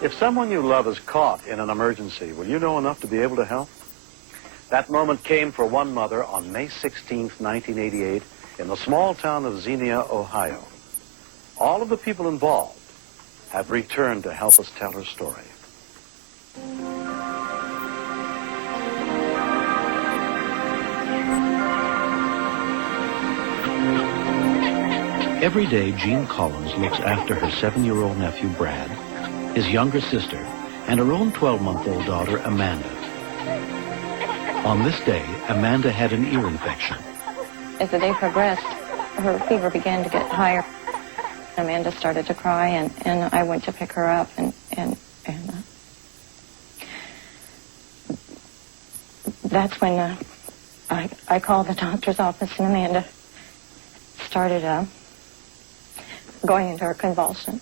If someone you love is caught in an emergency, will you know enough to be able to help? That moment came for one mother on May 16th, 1988, in the small town of Xenia, Ohio. All of the people involved have returned to help us tell her story. Every day, Jean Collins looks after her 7-year-old nephew, Brad, his younger sister, and her own 12-month-old daughter, Amanda. On this day, Amanda had an ear infection. As the day progressed, her fever began to get higher. Amanda started to cry, and I went to pick her up, and that's when I called the doctor's office, and Amanda started going into her convulsion.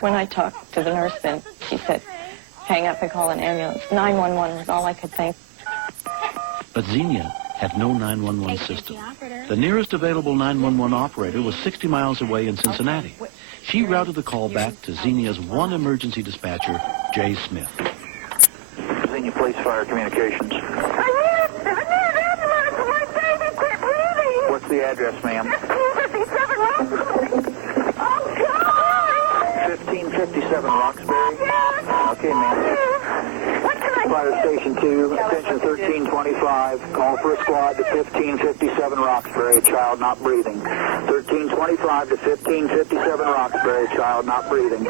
When I talked to the nurse then, she said, hang up and call an ambulance. 911 was all I could think. But Xenia had no 911 system. The nearest available 911 operator was 60 miles away in Cincinnati. She routed the call back to Xenia's one emergency dispatcher, Jay Smith. Xenia Police Fire Communications. What's the address, ma'am? 1557 Roxbury. Okay, ma'am. Fire Station 2, attention 1325. Call for a squad to 1557 Roxbury, child not breathing. 1325 to 1557 Roxbury, child not breathing.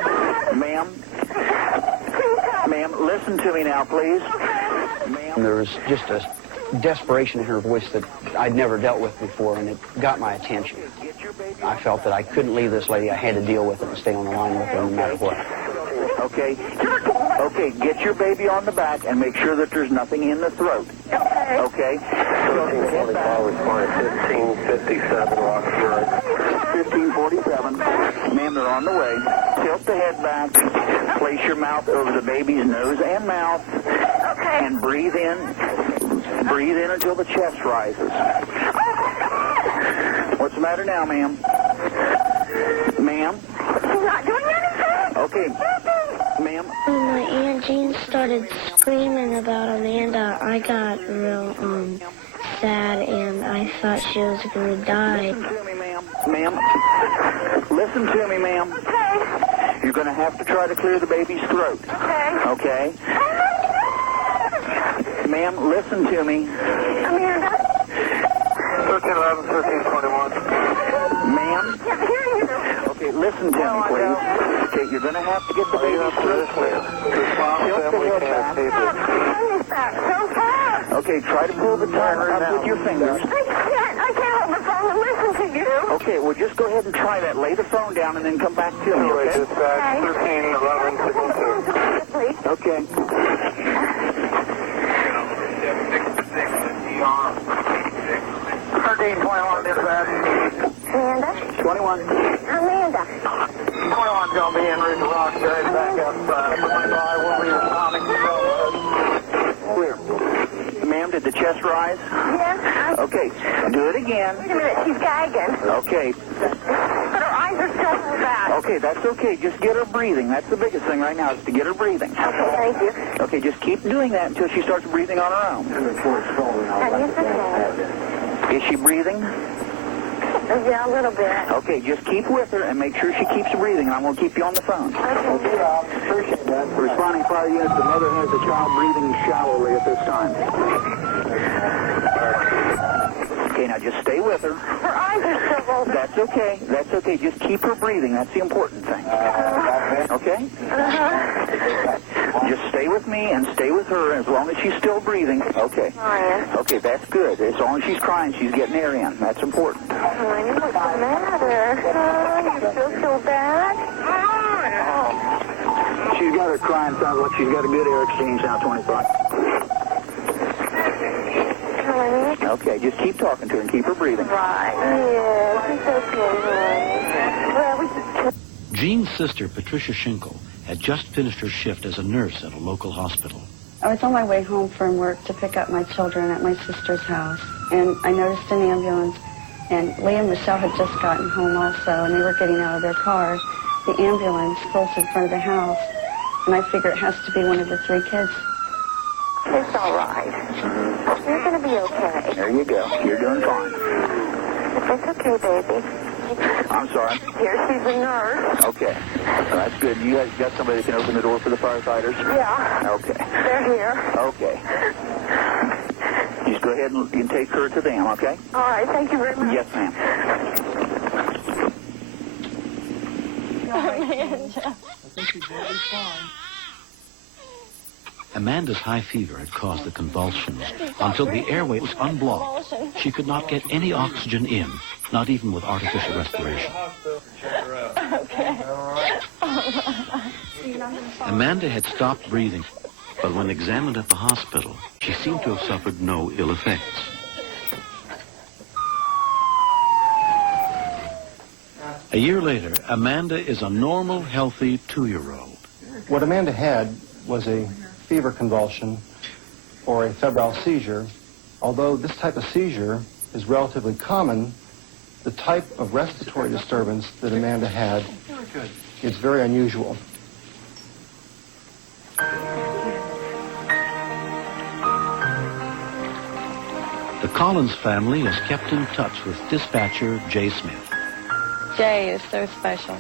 Ma'am, listen to me now, please. Ma'am. There was just a desperation in her voice that I'd never dealt with before, and it got my attention. I felt that I couldn't leave this lady. I had to deal with it and stay on the line with her no matter what. Okay, get your baby on the back and make sure that there's nothing in the throat. Okay? 1557 Roxbury. 1547. Ma'am, they're on the way. Tilt the head back. Place your mouth over the baby's nose and mouth. And breathe in. Breathe in until the chest rises. What's the matter now, ma'am? Ma'am? She's not doing anything. Okay. Ma'am? When my Aunt Jean started screaming about Amanda, I got real sad, and I thought she was going to die. Listen to me, ma'am. Ma'am? Listen to me, ma'am. Okay. You're going to have to try to clear the baby's throat. Okay. Okay? Ma'am, listen to me. Amanda? 1311, 1321. Ma'am? Okay, listen to me, please. Okay, you're going to have to get the baby's throat clear. Tilt the head back. Okay, try to pull the tongue up with your fingers. I can't hold the phone and listen to you. Okay, well, just go ahead and try that. Lay the phone down and then come back to me, okay? Dispatch 1311, okay. 1321, dispatch. Amanda? 21. Amanda. 21's going to be en route to Roxbury. Back up. 25 will be responding. Clear. Ma'am, did the chest rise? Yes. Okay, do it again. Wait a minute, she's gagging. Okay. But her eyes are still in the back. Okay, that's okay. Just get her breathing. That's the biggest thing right now is to get her breathing. Okay, thank you. Okay, just keep doing that until she starts breathing on her own. Is she breathing? Yeah, a little bit. Okay, just keep with her and make sure she keeps breathing. I'm going to keep you on the phone. Okay. Appreciate that. Responding fire unit, the mother has the child breathing shallowly at this time. Okay, now just stay with her. Her eyes are still open. That's okay. That's okay. Just keep her breathing. That's the important thing. Okay? Just stay with me and stay with her as long as she's still breathing. Okay. Okay, that's good. As long as she's crying, she's getting air in. That's important. Honey, what's the matter? You feel so bad? She's got her crying. Sounds like she's got a good air exchange now, 25. Honey? Okay, just keep talking to her and keep her breathing. Right. Yes, it's okay, honey. Well, we just... Jean's sister, Patricia Schinkel, had just finished her shift as a nurse at a local hospital. I was on my way home from work to pick up my children at my sister's house, and I noticed an ambulance, and Leah and Michelle had just gotten home also, and they were getting out of their car. The ambulance pulls in front of the house, And I figure it has to be one of the 3 kids. It's all right. You're going to be okay. There you go. You're doing fine. It's okay, baby. I'm sorry. Here, she's a nurse. Okay. That's good. You guys got somebody that can open the door for the firefighters? Yeah. Okay. They're here. Okay. Just go ahead and you can take her to them, okay? All right, thank you very much. Yes, ma'am. Amanda's high fever had caused the convulsions. Until the airway was unblocked, she could not get any oxygen in, not even with artificial respiration. Amanda had stopped breathing, but when examined at the hospital, she seemed to have suffered no ill effects. A year later, Amanda is a normal, healthy 2-year-old. What Amanda had was a fever convulsion or a febrile seizure. Although this type of seizure is relatively common, the type of respiratory disturbance that Amanda had is very unusual. The Collins family has kept in touch with dispatcher Jay Smith. Jay is so special.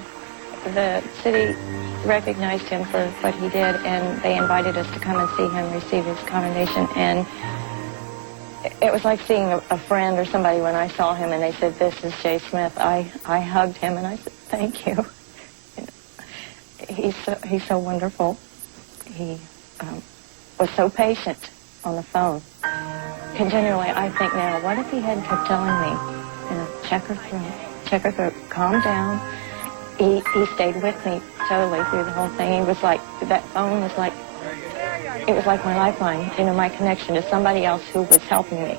The city recognized him for what he did, and they invited us to come and see him receive his commendation. And it was like seeing a friend or somebody when I saw him, and they said, "This is Jay Smith." I hugged him, and I said, "Thank you." He's so wonderful. He was so patient on the phone. Continually, I think now, what if he had kept telling me, check her throat, calm down. He stayed with me totally through the whole thing. He was like, that phone was like, it was like my lifeline, my connection to somebody else who was helping me.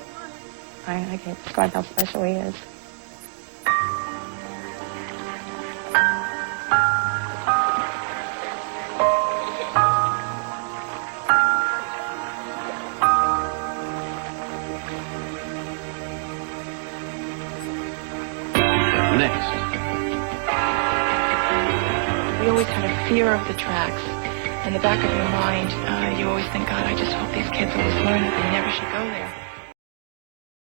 I can't describe how special he is. Next. We always had a fear of the tracks. In the back of your mind, you always think, God, I just hope these kids always learn that they never should go there.